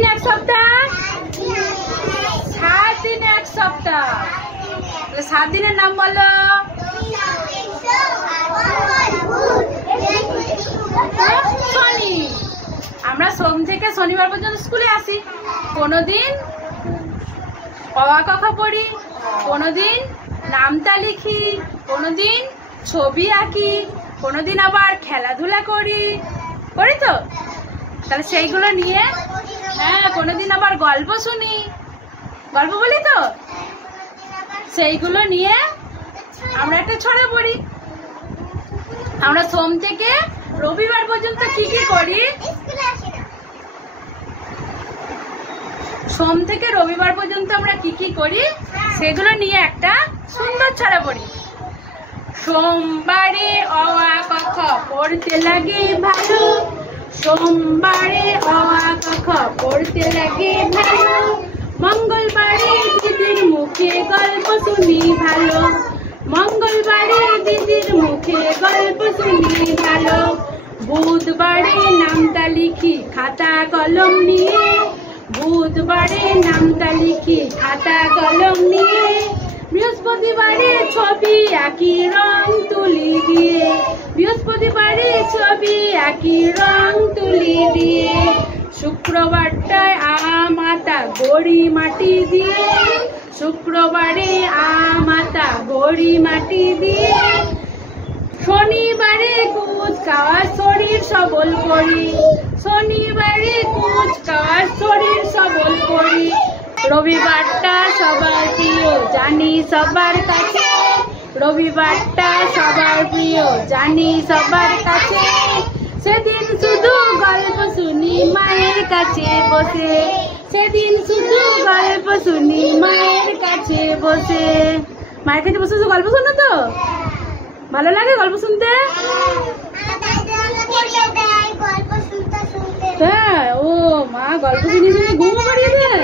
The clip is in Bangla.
দিন এক সপ্তাহ? 7 দিন এক সপ্তাহ। 7 দিনের নাম বলো। শনি। আমরা সোম থেকে শনিবার পর্যন্ত স্কুলে আসি। কোনোদিন অ আ ক খ পড়ি, কোনোদিন নামতা লিখি, কোনোদিন ছবি আঁকি, কোনোদিন আবার খেলাধুলা করি তো। তাহলে সেইগুলো নিয়ে, হ্যাঁ, কোনোদিন আবার গল্প শুনি, গল্প বলি তো। সেইগুলো নিয়ে আমরা একটা ছড়া পড়ি। আমরা সোম থেকে রবিবার পর্যন্ত কি কি করি, সোম থেকে রবিবার পর্যন্ত আমরা কি কি করি সেগুলো নিয়ে একটা সুন্দর ছড়া পড়ি। সোমবারে অ আ ক খ পড়তে লাগে ভালো, সোমবারে অ আ ক খ পড়তে লাগে ভালো, মঙ্গলবারে দিদির মুখে গল্প শুনি ভালো, মঙ্গলবারে দিদির মুখে গল্প শুনি ভালো, বুধবারে নামটা লিখি খাতা কলম নিয়ে, বুধবারে নামটা লিখি খাতা কলম নিয়ে, বৃহস্পতিবারে ছবি আঁকি রং তুলি দিয়ে, বৃহস্পতিবারে ছবি আঁকি রং তুলি দিয়ে, শুক্রবারটায় আম আতা গড়ি মাটি দিয়ে, শুক্রবারে আম আতা গড়ি মাটি দিয়ে, শনিবারে কুচকাওয়াজ শরীর সবল করি, শনিবারে কুচকাওয়াজ শরীর সবল করি, রবিবারটা সবার প্রিয় জানি সবার কাছে, রবিবারটা সবার প্রিয় জানি সবার কাছে, সেদিন শুধু গল্প শুনি মায়ের কাছে বসে, সেদিন শুধু গল্প শুনি মায়ের কাছে বসে। মায়ের কাছে বসে গল্প শোনো তো? ভালো লাগে গল্প শুনতে? হ্যাঁ, ও মা গল্প শুনে শুনে ঘুমও পাড়িয়ে দেয়।